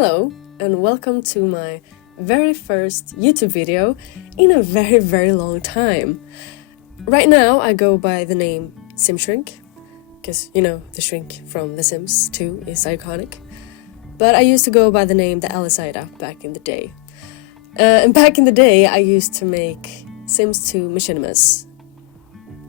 Hello and welcome to my very first YouTube video in a very long time. Right now I go by the name SimShrink, because you know the shrink from The Sims 2 is iconic. But I used to go by the name the Alisaida back in the day. And back in the day I used to make Sims 2 machinimas.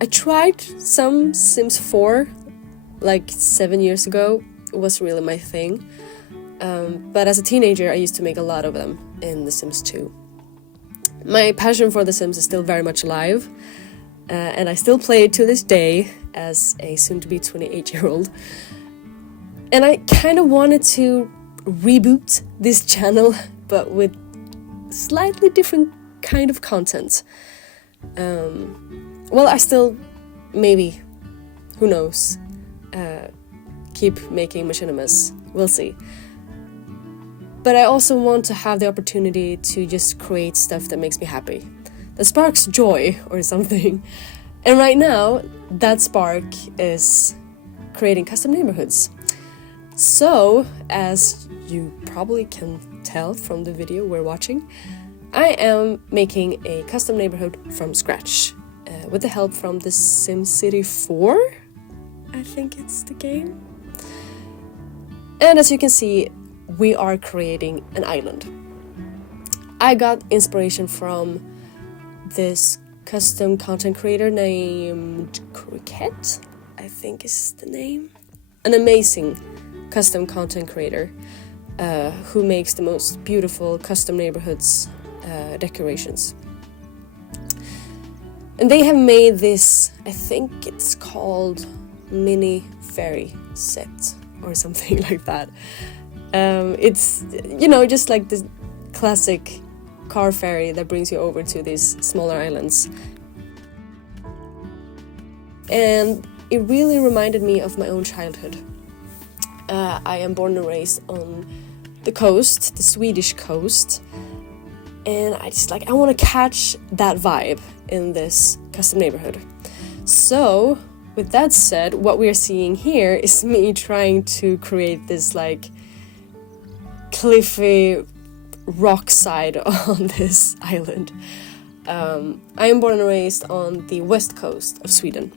I tried some Sims 4 like 7 years ago. It was really my thing. But as a teenager, I used to make a lot of them in The Sims 2. My passion for The Sims is still very much alive, and I still play it to this day as a soon-to-be 28-year-old. And I kind of wanted to reboot this channel, but with slightly different kind of content. Well, I still, maybe, who knows, keep making machinimas. We'll see. But I also want to have the opportunity to just create stuff that makes me happy, that sparks joy or something. And right now, that spark is creating custom neighborhoods. So, as you probably can tell from the video we're watching, I am making a custom neighborhood from scratch, with the help from the SimsCity 4, I think it's the game. And as you can see, we are creating an island. I got inspiration from this custom content creator named Cricket, I think is the name. An amazing custom content creator who makes the most beautiful custom neighborhoods decorations. And they have made this, I think it's called mini ferry set or something like that. It's, you know, just like the classic car ferry that brings you over to these smaller islands. And it really reminded me of my own childhood. I am born and raised on the coast, the Swedish coast. And I want to catch that vibe in this custom neighborhood. So, with that said, what we are seeing here is me trying to create this like cliffy rock side on this island. I am born and raised on the west coast of Sweden,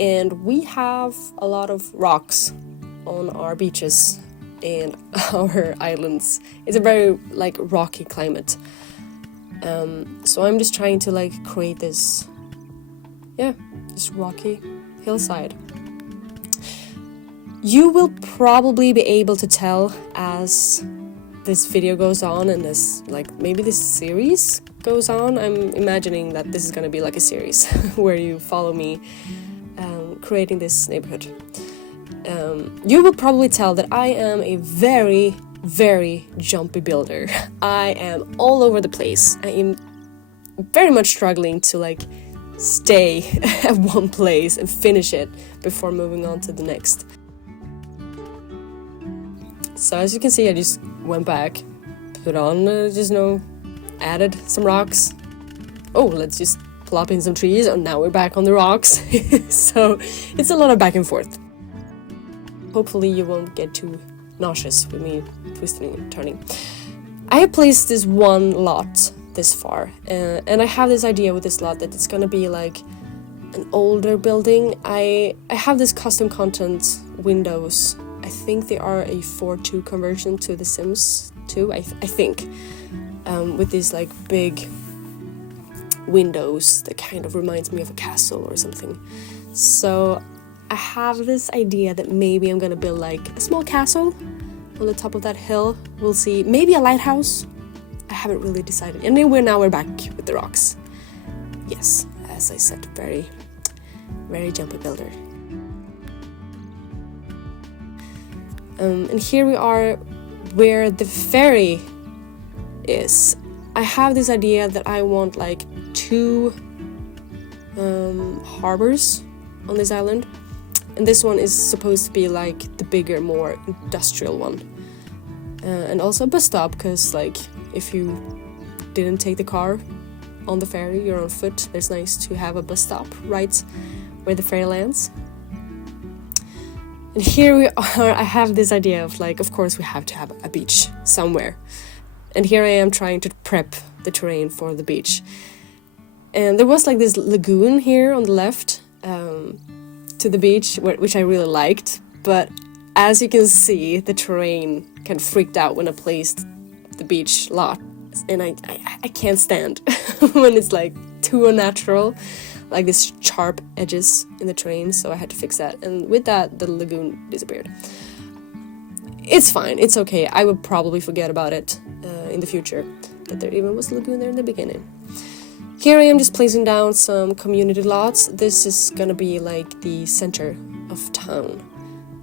and we have a lot of rocks on our beaches and our islands. It's a very like rocky climate, so I'm just trying to like create this rocky hillside. You will probably be able to tell as this video goes on and this, like, maybe this series goes on. I'm imagining that this is going to be like a series where you follow me creating this neighborhood. You will probably tell that I am a very jumpy builder. I am all over the place. I am very much struggling to like stay at one place and finish it before moving on to the next. So as you can see, I just went back, put on, added some rocks. Oh, let's just plop in some trees, and now we're back on the rocks. So it's a lot of back and forth. Hopefully you won't get too nauseous with me twisting and turning. I have placed this one lot this far, and I have this idea with this lot that it's gonna be like an older building. I have this custom content windows. I think they are a 4:2 conversion to The Sims 2, I think, with these like big windows that kind of reminds me of a castle or something. So I have this idea that maybe I'm gonna build like a small castle on the top of that hill. We'll see, maybe a lighthouse. I haven't really decided. And then we're back with the rocks. Yes, as I said, very jumpy builder. And here we are where the ferry is. I have this idea that I want like 2 harbors on this island. And this one is supposed to be like the bigger, more industrial one. And also a bus stop, because like if you didn't take the car on the ferry, you're on foot, it's nice to have a bus stop right where the ferry lands. And here we are, I have this idea of like, of course we have to have a beach somewhere. And here I am trying to prep the terrain for the beach. And there was like this lagoon here on the left to the beach, which I really liked. But as you can see, the terrain kind of freaked out when I placed the beach lot. And I can't stand when it's like too unnatural, like this sharp edges in the terrain. So I had to fix that. And with that, the lagoon disappeared. It's fine. It's okay. I would probably forget about it in the future, that there even was a lagoon there in the beginning. Here I am just placing down some community lots. This is gonna be like the center of town.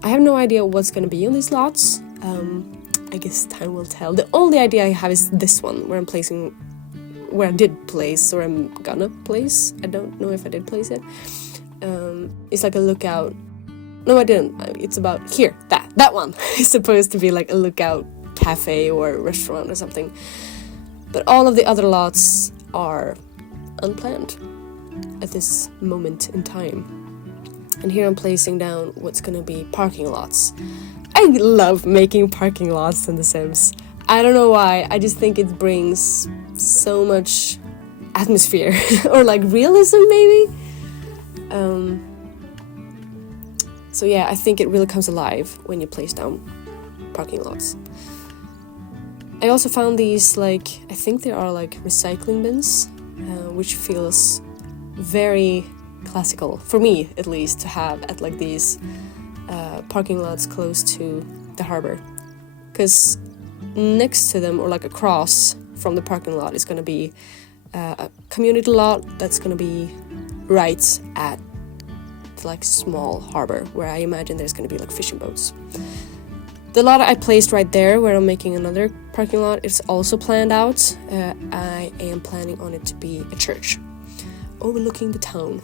I have no idea what's gonna be on these lots. I guess time will tell. The only idea I have is this one, where I did place, or I'm gonna place. I don't know if I did place it. It's like a lookout. No, I didn't. It's about here. That one is supposed to be like a lookout cafe or restaurant or something. But all of the other lots are unplanned at this moment in time. And here I'm placing down what's gonna be parking lots. I love making parking lots in The Sims. I don't know why, I just think it brings so much atmosphere or like realism maybe. So yeah, I think it really comes alive when you place down parking lots. I also found these, like, I think they are like recycling bins, which feels very classical, for me at least, to have at like these parking lots close to the harbor. Because next to them, or like across from the parking lot, is going to be a community lot that's going to be right at the like small harbor, where I imagine there's going to be like fishing boats. The lot I placed right there, where I'm making another parking lot, is also planned out. I am planning on it to be a church overlooking the town.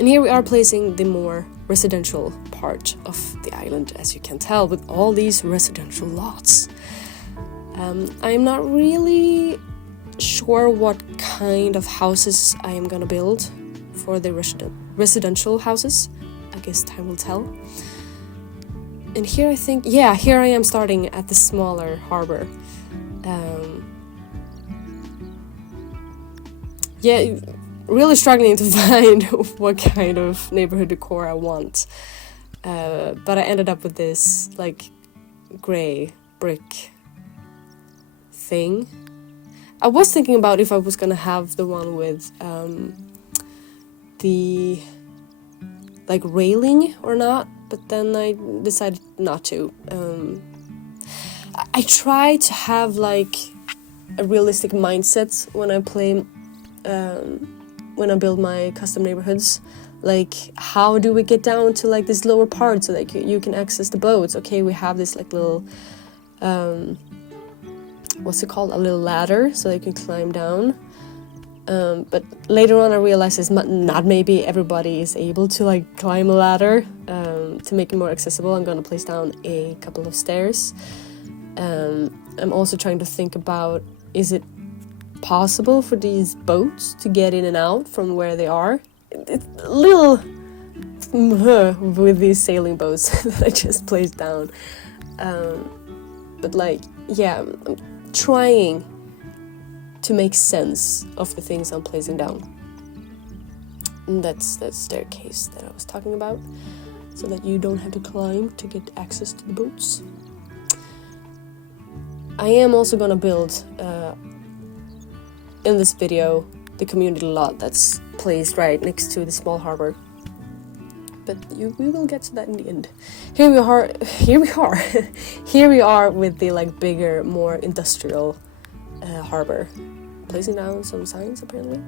And here we are placing the more residential part of the island, as you can tell, with all these residential lots. I'm not really sure what kind of houses I am gonna build for the residential houses. I guess time will tell. And here I think, yeah, here I am starting at the smaller harbor. Really struggling to find what kind of neighborhood decor I want. But I ended up with this like gray brick thing. I was thinking about if I was gonna have the one with the like railing or not, but then I decided not to. I try to have like a realistic mindset when I play, when I build my custom neighborhoods. Like, how do we get down to like this lower part so that you can access the boats? Okay, we have this like little, what's it called? A little ladder so that you can climb down. But later on I realized it's not maybe everybody is able to like climb a ladder. To make it more accessible, I'm gonna place down a couple of stairs. I'm also trying to think about, is it possible for these boats to get in and out from where they are? It's a little with these sailing boats that I just placed down. But like, yeah, I'm trying to make sense of the things I'm placing down. And that's the staircase that I was talking about, so that you don't have to climb to get access to the boats. I am also gonna build, in this video, the community lot that's placed right next to the small harbor. But we will get to that in the end. Here we are Here we are with the like bigger, more industrial harbor. Placing down some signs apparently.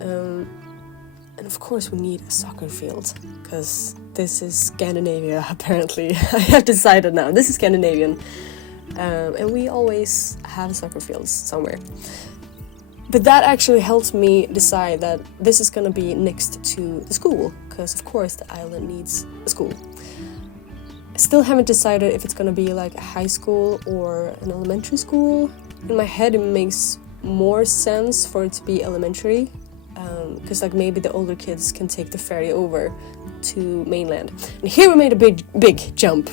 And of course we need a soccer field, because this is Scandinavia apparently. I have decided now, this is Scandinavian. And we always have soccer fields somewhere. But that actually helped me decide that this is going to be next to the school, because of course the island needs a school. I still haven't decided if it's going to be like a high school or an elementary school. In my head it makes more sense for it to be elementary, because like maybe the older kids can take the ferry over to mainland. And here we made a big jump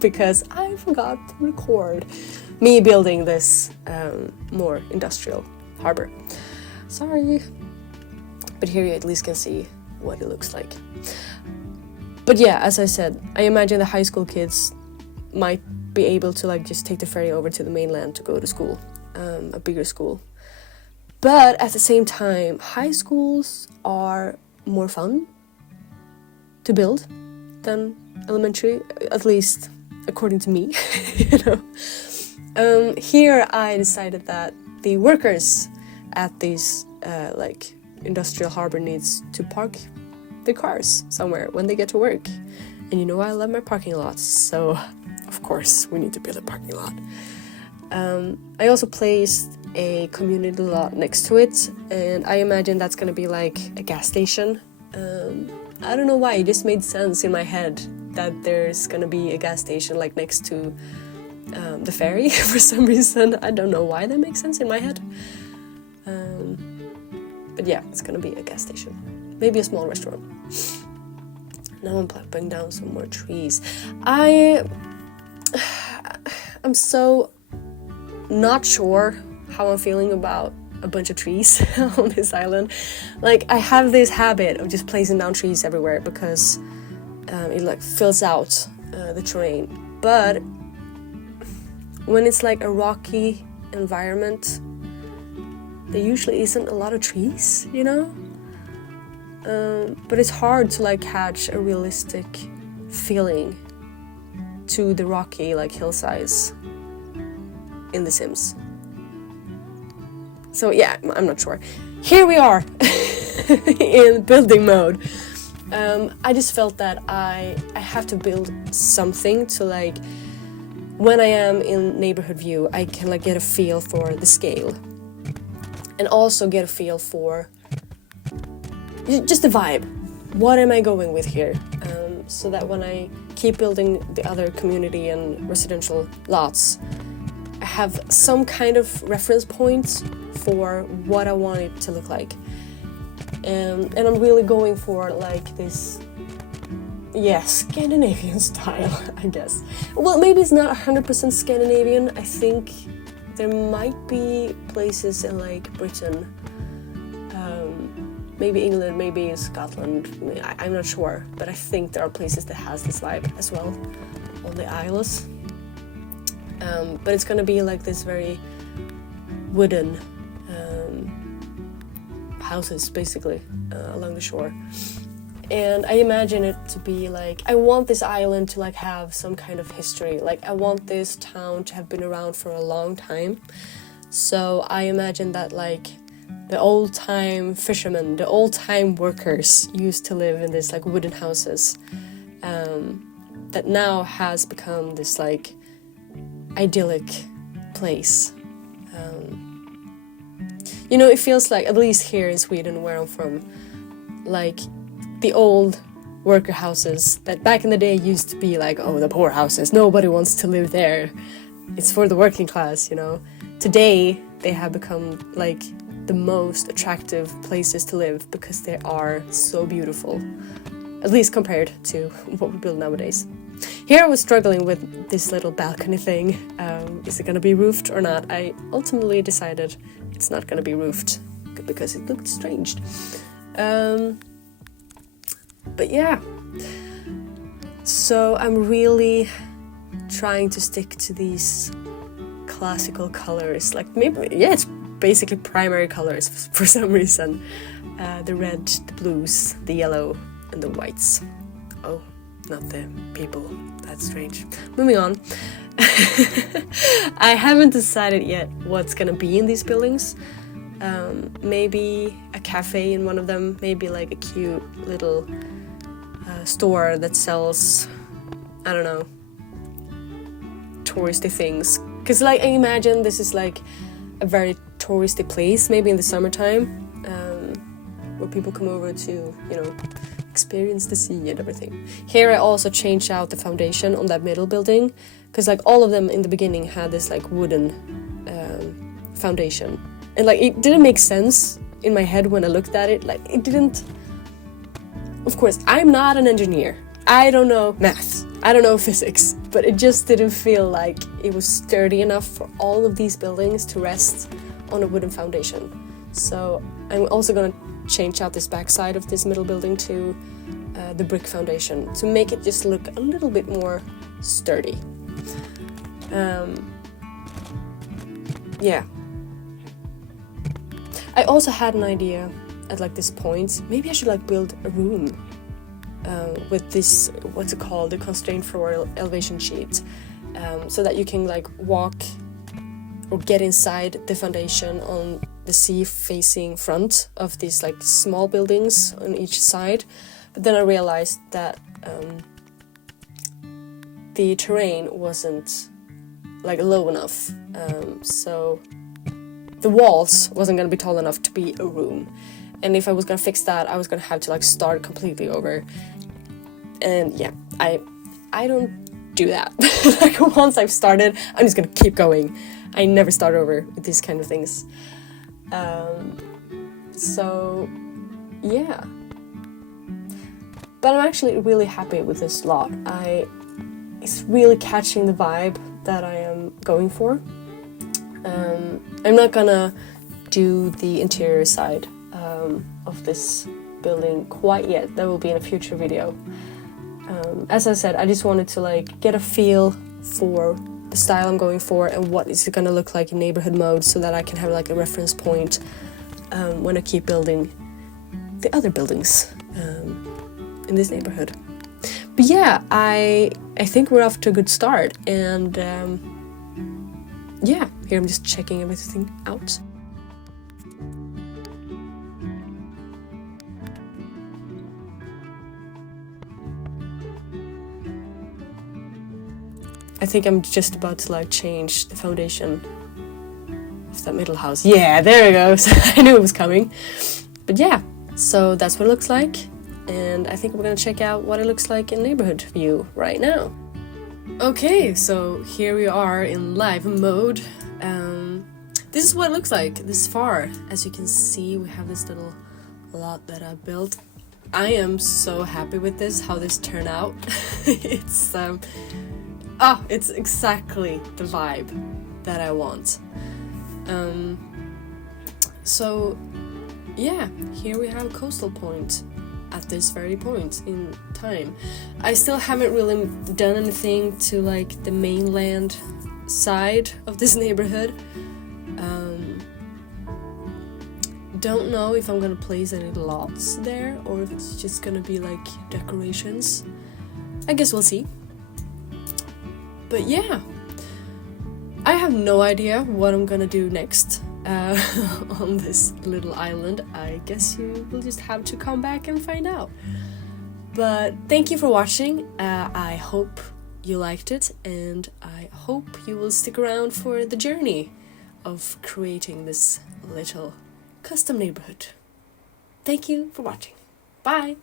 because I forgot to record me building this more industrial harbor. Sorry. But here you at least can see what it looks like. But yeah, as I said, I imagine the high school kids might be able to like just take the ferry over to the mainland to go to school, a bigger school. But at the same time, high schools are more fun to build than elementary, at least according to me. You know, here I decided that the workers at these like industrial harbor needs to park their cars somewhere when they get to work. And you know I love my parking lots, so of course we need to build a parking lot. I also placed a community lot next to it, and I imagine that's gonna be like a gas station. I don't know why, it just made sense in my head that there's gonna be a gas station like next to the ferry for some reason. I don't know why that makes sense in my head. But yeah, it's gonna be a gas station. Maybe a small restaurant. Now I'm plopping down some more trees. I'm so not sure how I'm feeling about a bunch of trees on this island. Like, I have this habit of just placing down trees everywhere because it like fills out the terrain. But when it's like a rocky environment, there usually isn't a lot of trees, you know? But it's hard to like catch a realistic feeling to the rocky like hillsides in The Sims. So yeah, I'm not sure. Here we are in building mode. I just felt that I have to build something to like, when I am in neighborhood view, I can like get a feel for the scale. And also get a feel for just the vibe. What am I going with here? So that when I keep building the other community and residential lots, I have some kind of reference point for what I want it to look like. And I'm really going for like this, yeah, Scandinavian style, I guess. Well, maybe it's not 100% Scandinavian. I think there might be places in like Britain, maybe England, maybe Scotland, I'm not sure, but I think there are places that has this vibe as well on the Isles. But it's gonna be like this very wooden houses basically along the shore. And I imagine it to be like, I want this island to like have some kind of history. Like I want this town to have been around for a long time. So I imagine that like the old time fishermen, the old time workers used to live in this like wooden houses that now has become this like idyllic place. You know, it feels like, at least here in Sweden where I'm from, like the old worker houses that back in the day used to be like, oh, the poor houses, nobody wants to live there, it's for the working class, you know. Today they have become like the most attractive places to live because they are so beautiful, at least compared to what we build nowadays. Here I was struggling with this little balcony thing. Is it gonna be roofed or not? I ultimately decided it's not gonna be roofed because it looked strange. But yeah, so I'm really trying to stick to these classical colors. Like maybe, yeah, it's basically primary colors for some reason. The red, the blues, the yellow, and the whites. Oh, not the people. That's strange. Moving on. I haven't decided yet what's gonna be in these buildings. Maybe a cafe in one of them. Maybe like a cute little store that sells, I don't know, touristy things. Because like I imagine this is like a very touristy place, maybe in the summertime, where people come over to, you know, experience the sea and everything. Here I also changed out the foundation on that middle building, because like all of them in the beginning had this like wooden foundation, and like it didn't make sense in my head when I looked at it. Like it didn't of course, I'm not an engineer. I don't know math. I don't know physics. But it just didn't feel like it was sturdy enough for all of these buildings to rest on a wooden foundation. So I'm also gonna change out this backside of this middle building to the brick foundation to make it just look a little bit more sturdy. Yeah. I also had an idea at like this point. Maybe I should like build a room with this, what's it called, the constraint floor elevation sheet, so that you can like walk or get inside the foundation on the sea facing front of these like small buildings on each side. But then I realized that the terrain wasn't like low enough, so the walls wasn't gonna be tall enough to be a room. And if I was gonna fix that, I was gonna have to like start completely over. And yeah, I don't do that. Like once I've started, I'm just gonna keep going. I never start over with these kind of things. So yeah. But I'm actually really happy with this lot. It's really catching the vibe that I am going for. I'm not gonna do the interior side of this building quite yet. That will be in a future video. As I said, I just wanted to like get a feel for the style I'm going for and what is it gonna look like in neighborhood mode, so that I can have like a reference point when I keep building the other buildings in this neighborhood. But yeah, I think we're off to a good start, and yeah, here I'm just checking everything out. I think I'm just about to like change the foundation of that middle house. Yeah, there it goes. I knew it was coming. But yeah, so that's what it looks like. And I think we're gonna check out what it looks like in neighborhood view right now. Okay, so here we are in live mode. This is what it looks like this far. As you can see, we have this little lot that I built. I am so happy with this, how this turned out. It's exactly the vibe that I want. So yeah, here we have Coastal Point at this very point in time. I still haven't really done anything to like the mainland side of this neighborhood. Don't know if I'm gonna place any lots there or if it's just gonna be like decorations. I guess we'll see. But yeah, I have no idea what I'm gonna do next on this little island. I guess you will just have to come back and find out. But thank you for watching. I hope you liked it, and I hope you will stick around for the journey of creating this little custom neighborhood. Thank you for watching. Bye!